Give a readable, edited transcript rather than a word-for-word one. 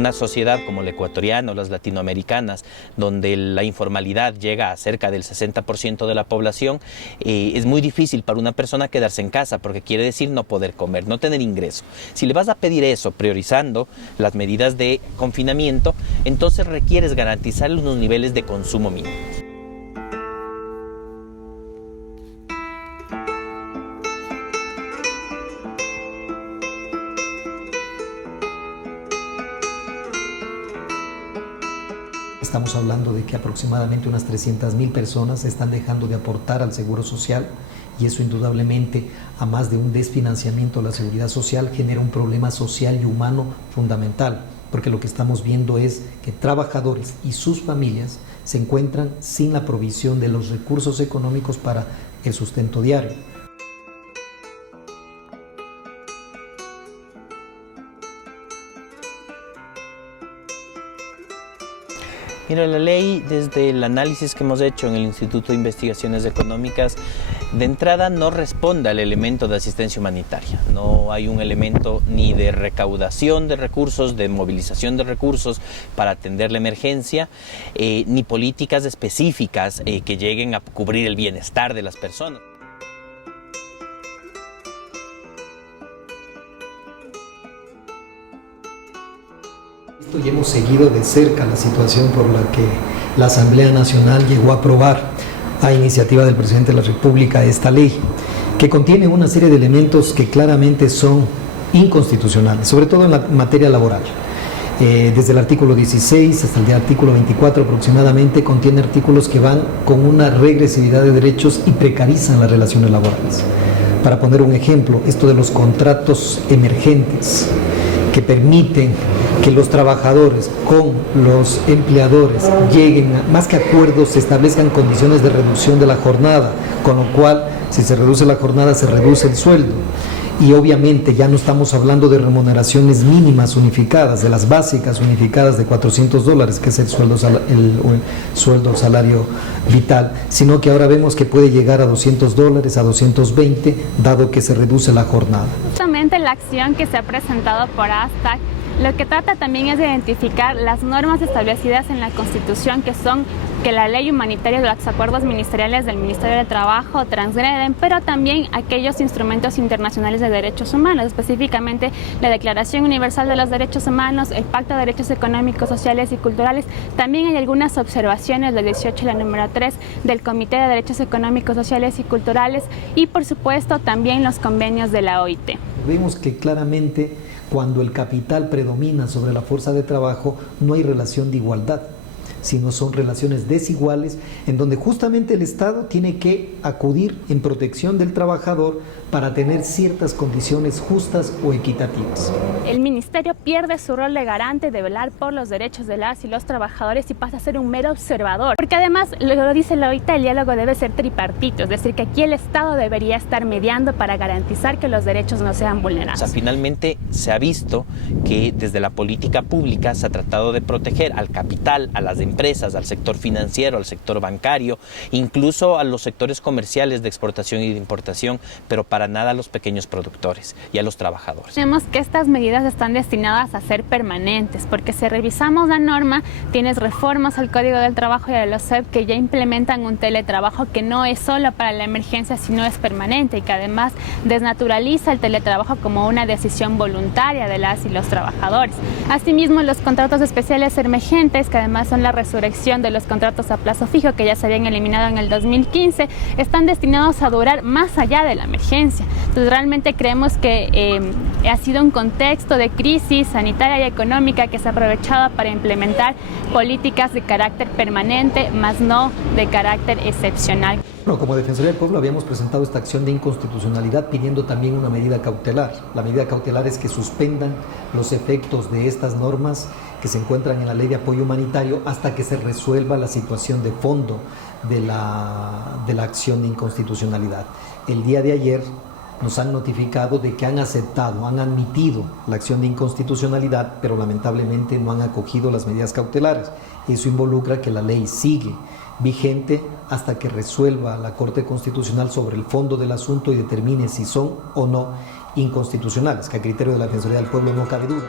Una sociedad como la ecuatoriana o las latinoamericanas, donde la informalidad llega a cerca del 60% de la población, es muy difícil para una persona quedarse en casa, porque quiere decir no poder comer, no tener ingreso. Si le vas a pedir eso, priorizando las medidas de confinamiento, entonces requieres garantizar unos niveles de consumo mínimos. Estamos hablando de que aproximadamente unas 300.000 personas están dejando de aportar al Seguro Social, y eso indudablemente, a más de un desfinanciamiento de la seguridad social, genera un problema social y humano fundamental, porque lo que estamos viendo es que trabajadores y sus familias se encuentran sin la provisión de los recursos económicos para el sustento diario. Mira, la ley, desde el análisis que hemos hecho en el Instituto de Investigaciones Económicas, de entrada no responde al elemento de asistencia humanitaria. No hay un elemento ni de recaudación de recursos, de movilización de recursos para atender la emergencia, ni políticas específicas que lleguen a cubrir el bienestar de las personas. Y hemos seguido de cerca la situación por la que la Asamblea Nacional llegó a aprobar, a iniciativa del Presidente de la República, esta ley, que contiene una serie de elementos que claramente son inconstitucionales, sobre todo en la materia laboral. Desde el artículo 16 hasta el artículo 24 aproximadamente, contiene artículos que van con una regresividad de derechos y precarizan las relaciones laborales. Para poner un ejemplo, esto de los contratos emergentes, que permiten que los trabajadores con los empleadores lleguen a, más que acuerdos, se establezcan condiciones de reducción de la jornada, con lo cual, si se reduce la jornada, se reduce el sueldo. Y obviamente ya no estamos hablando de remuneraciones mínimas unificadas, de las básicas unificadas de $400, que es el sueldo salario vital, sino que ahora vemos que puede llegar a $200, a 220, dado que se reduce la jornada. Justamente la acción que se ha presentado por Hashtag lo que trata también es de identificar las normas establecidas en la Constitución, que son que la ley humanitaria de los acuerdos ministeriales del Ministerio del Trabajo transgreden, pero también aquellos instrumentos internacionales de derechos humanos, específicamente la Declaración Universal de los Derechos Humanos, el Pacto de Derechos Económicos, Sociales y Culturales. También hay algunas observaciones del 18 y la número 3 del Comité de Derechos Económicos, Sociales y Culturales, y por supuesto también los convenios de la OIT. Vemos que claramente cuando el capital predomina sobre la fuerza de trabajo, no hay relación de igualdad, sino son relaciones desiguales, en donde justamente el Estado tiene que acudir en protección del trabajador para tener ciertas condiciones justas o equitativas. El Ministerio pierde su rol de garante de velar por los derechos de las y los trabajadores y pasa a ser un mero observador, porque además, lo dice la OIT, el diálogo debe ser tripartito, es decir, que aquí el Estado debería estar mediando para garantizar que los derechos no sean vulnerados. O sea, finalmente se ha visto que desde la política pública se ha tratado de proteger al capital, a las empresas, al sector financiero, al sector bancario, incluso a los sectores comerciales de exportación y de importación, pero para nada a los pequeños productores y a los trabajadores. Vemos que estas medidas están destinadas a ser permanentes, porque si revisamos la norma, tienes reformas al Código del Trabajo y a los CEP que ya implementan un teletrabajo que no es solo para la emergencia, sino es permanente, y que además desnaturaliza el teletrabajo como una decisión voluntaria de las y los trabajadores. Asimismo, los contratos especiales emergentes, que además son la resurrección de los contratos a plazo fijo que ya se habían eliminado en el 2015, están destinados a durar más allá de la emergencia. Entonces realmente creemos que ha sido un contexto de crisis sanitaria y económica que se ha aprovechado para implementar políticas de carácter permanente, más no de carácter excepcional. Bueno, como Defensoría del Pueblo habíamos presentado esta acción de inconstitucionalidad pidiendo también una medida cautelar. La medida cautelar es que suspendan los efectos de estas normas que se encuentran en la Ley de Apoyo Humanitario hasta que se resuelva la situación de fondo de la acción de inconstitucionalidad. El día de ayer nos han notificado de que han aceptado, han admitido la acción de inconstitucionalidad, pero lamentablemente no han acogido las medidas cautelares. Eso involucra que la ley sigue vigente hasta que resuelva la Corte Constitucional sobre el fondo del asunto y determine si son o no inconstitucionales, que a criterio de la Defensoría del Pueblo no cabe duda.